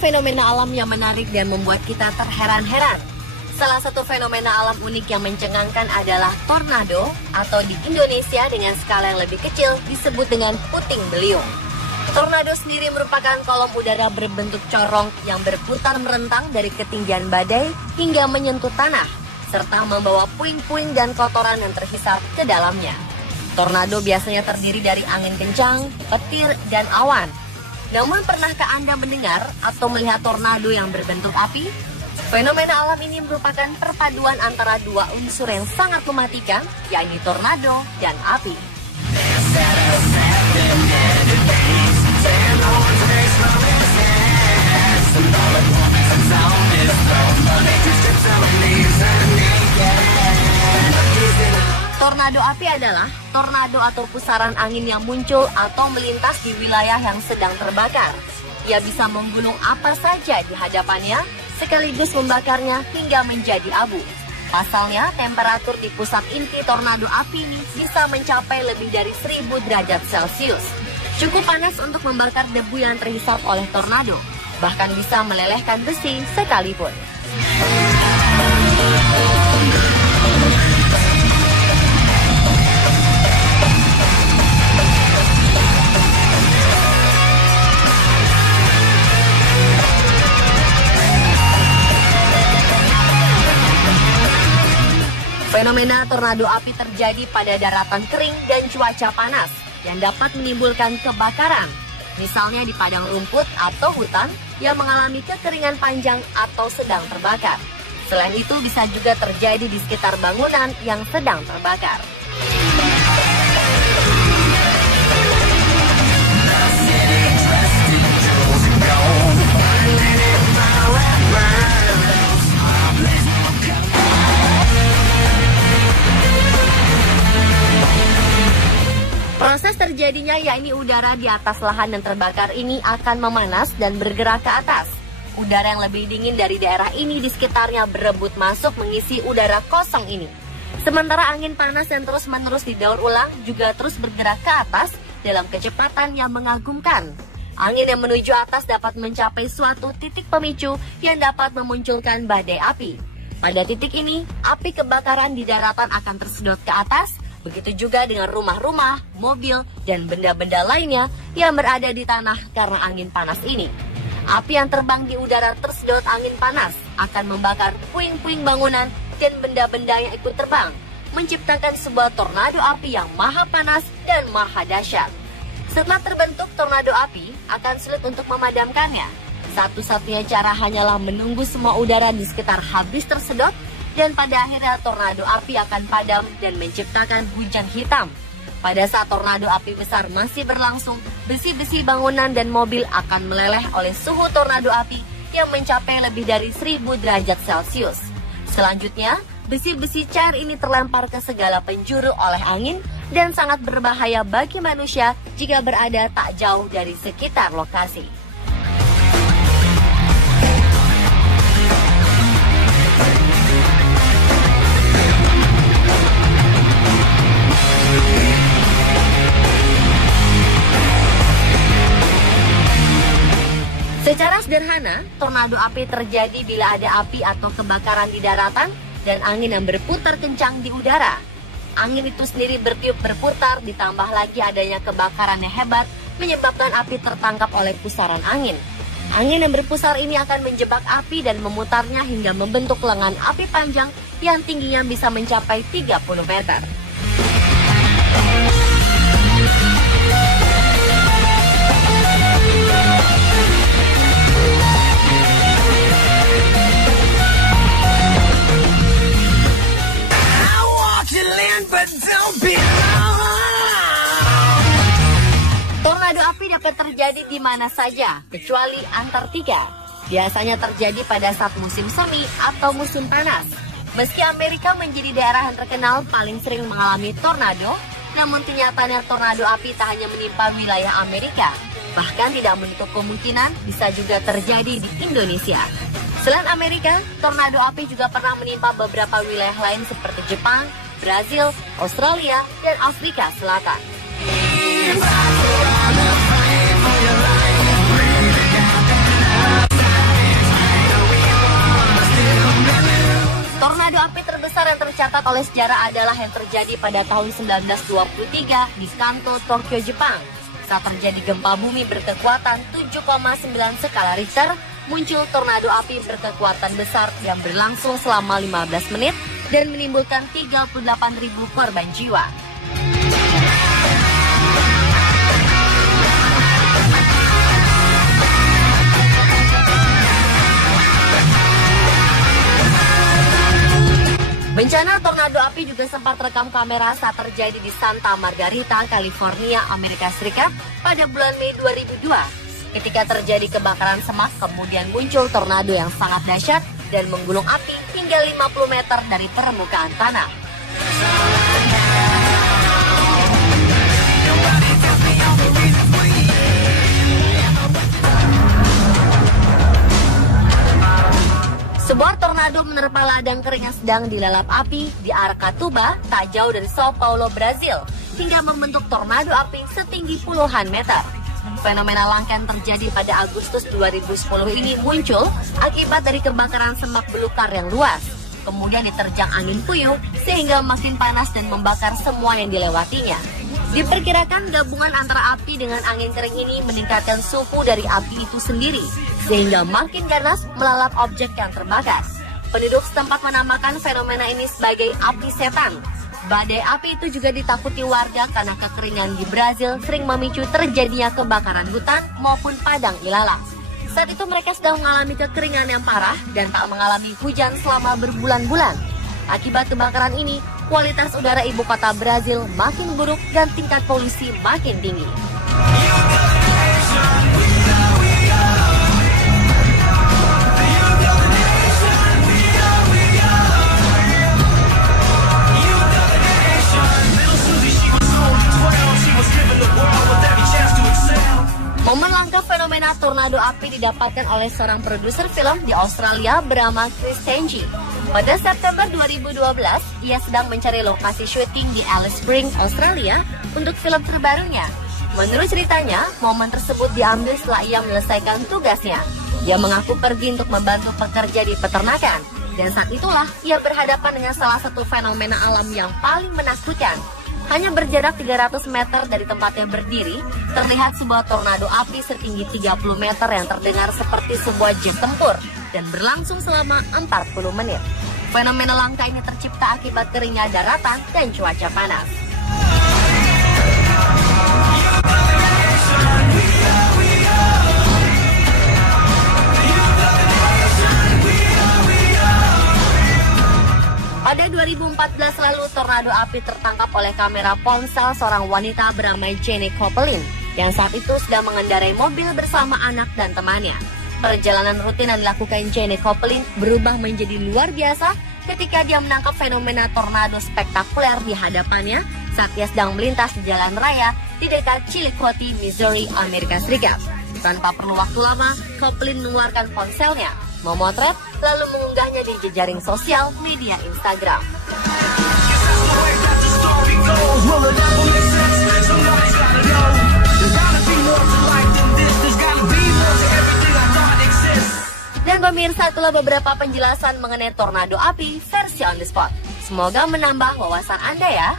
fenomena alam yang menarik dan membuat kita terheran-heran. Salah satu fenomena alam unik yang mencengangkan adalah tornado, atau di Indonesia dengan skala yang lebih kecil disebut dengan puting beliung. Tornado sendiri merupakan kolom udara berbentuk corong yang berputar merentang dari ketinggian badai hingga menyentuh tanah, serta membawa puing-puing dan kotoran yang terhisap ke dalamnya. Tornado biasanya terdiri dari angin kencang, petir, dan awan. Namun pernahkah Anda mendengar atau melihat tornado yang berbentuk api? Fenomena alam ini merupakan perpaduan antara dua unsur yang sangat mematikan, yakni tornado dan api. Tornado api adalah tornado atau pusaran angin yang muncul atau melintas di wilayah yang sedang terbakar. Ia bisa menggulung apa saja di hadapannya, sekaligus membakarnya hingga menjadi abu. Pasalnya, temperatur di pusat inti tornado api ini bisa mencapai lebih dari 1000 derajat Celcius. Cukup panas untuk membakar debu yang terhisap oleh tornado, bahkan bisa melelehkan besi sekalipun. Fenomena tornado api terjadi pada daratan kering dan cuaca panas yang dapat menimbulkan kebakaran, misalnya di padang rumput atau hutan yang mengalami kekeringan panjang atau sedang terbakar. Selain itu bisa juga terjadi di sekitar bangunan yang sedang terbakar. Proses terjadinya yakni udara di atas lahan yang terbakar ini akan memanas dan bergerak ke atas. Udara yang lebih dingin dari daerah ini di sekitarnya berebut masuk mengisi udara kosong ini. Sementara angin panas yang terus-menerus didaur ulang juga terus bergerak ke atas dalam kecepatan yang mengagumkan. Angin yang menuju atas dapat mencapai suatu titik pemicu yang dapat memunculkan badai api. Pada titik ini, api kebakaran di daratan akan tersedot ke atas. Begitu juga dengan rumah-rumah, mobil, dan benda-benda lainnya yang berada di tanah karena angin panas ini. Api yang terbang di udara tersedot angin panas akan membakar puing-puing bangunan dan benda-benda yang ikut terbang, menciptakan sebuah tornado api yang maha panas dan maha dahsyat. Setelah terbentuk tornado api, akan sulit untuk memadamkannya. Satu-satunya cara hanyalah menunggu semua udara di sekitar habis tersedot, dan pada akhirnya tornado api akan padam dan menciptakan hujan hitam. Pada saat tornado api besar masih berlangsung, besi-besi bangunan dan mobil akan meleleh oleh suhu tornado api yang mencapai lebih dari 1000 derajat Celcius. Selanjutnya, besi-besi cair ini terlempar ke segala penjuru oleh angin dan sangat berbahaya bagi manusia jika berada tak jauh dari sekitar lokasi. Secara sederhana, tornado api terjadi bila ada api atau kebakaran di daratan dan angin yang berputar kencang di udara. Angin itu sendiri bertiup berputar, ditambah lagi adanya kebakaran yang hebat menyebabkan api tertangkap oleh pusaran angin. Angin yang berpusar ini akan menjebak api dan memutarnya hingga membentuk lengan api panjang yang tingginya bisa mencapai 30 meter. Tornado api dapat terjadi di mana saja, kecuali Antartika. Biasanya terjadi pada saat musim semi atau musim panas. Meski Amerika menjadi daerah yang terkenal paling sering mengalami tornado, namun kenyataannya tornado api tak hanya menimpa wilayah Amerika. Bahkan tidak menutup kemungkinan bisa juga terjadi di Indonesia. Selain Amerika, tornado api juga pernah menimpa beberapa wilayah lain seperti Jepang, Brazil, Australia, dan Afrika Selatan. Tornado api terbesar yang tercatat oleh sejarah adalah yang terjadi pada tahun 1923 di Kanto, Tokyo, Jepang. Saat terjadi gempa bumi berkekuatan 7,9 skala Richter, muncul tornado api berkekuatan besar yang berlangsung selama 15 menit dan menimbulkan 38.000 korban jiwa. Bencana tornado api juga sempat terekam kamera saat terjadi di Santa Margarita, California, Amerika Serikat pada bulan Mei 2002. Ketika terjadi kebakaran semak, kemudian muncul tornado yang sangat dahsyat dan menggulung api hingga 50 meter dari permukaan tanah. Sebuah tornado menerpa ladang kering yang sedang dilalap api di Aracatuba, tak jauh dari Sao Paulo, Brazil, hingga membentuk tornado api setinggi puluhan meter. Fenomena langka yang terjadi pada Agustus 2010 ini muncul akibat dari kebakaran semak belukar yang luas. Kemudian diterjang angin puyuh sehingga makin panas dan membakar semua yang dilewatinya. Diperkirakan gabungan antara api dengan angin kering ini meningkatkan suhu dari api itu sendiri, sehingga makin ganas melalap objek yang terbakar. Penduduk setempat menamakan fenomena ini sebagai api setan. Badai api itu juga ditakuti warga karena kekeringan di Brazil sering memicu terjadinya kebakaran hutan maupun padang ilalang. Saat itu mereka sedang mengalami kekeringan yang parah dan tak mengalami hujan selama berbulan-bulan. Akibat kebakaran ini, kualitas udara ibu kota Brazil makin buruk dan tingkat polusi makin tinggi. Momen langka fenomena tornado api didapatkan oleh seorang produser film di Australia bernama Chris Tenji. Pada September 2012, ia sedang mencari lokasi syuting di Alice Springs, Australia untuk film terbarunya. Menurut ceritanya, momen tersebut diambil setelah ia menyelesaikan tugasnya. Ia mengaku pergi untuk membantu pekerja di peternakan, dan saat itulah ia berhadapan dengan salah satu fenomena alam yang paling menakutkan. Hanya berjarak 300 meter dari tempatnya berdiri, terlihat sebuah tornado api setinggi 30 meter yang terdengar seperti sebuah jet tempur dan berlangsung selama 40 menit. Fenomena langka ini tercipta akibat keringnya daratan dan cuaca panas. Pada 2014 lalu, tornado api tertangkap oleh kamera ponsel seorang wanita bernama Jenny Copeland yang saat itu sedang mengendarai mobil bersama anak dan temannya. Perjalanan rutin yang dilakukan Jenny Copeland berubah menjadi luar biasa ketika dia menangkap fenomena tornado spektakuler di hadapannya saat ia sedang melintas di jalan raya di dekat Chillicothe, Missouri, Amerika Serikat. Tanpa perlu waktu lama, Copeland mengeluarkan ponselnya, memotret, lalu mengunggahnya di jejaring sosial media Instagram. Dan pemirsa, itulah beberapa penjelasan mengenai tornado api versi on the spot. Semoga menambah wawasan Anda ya.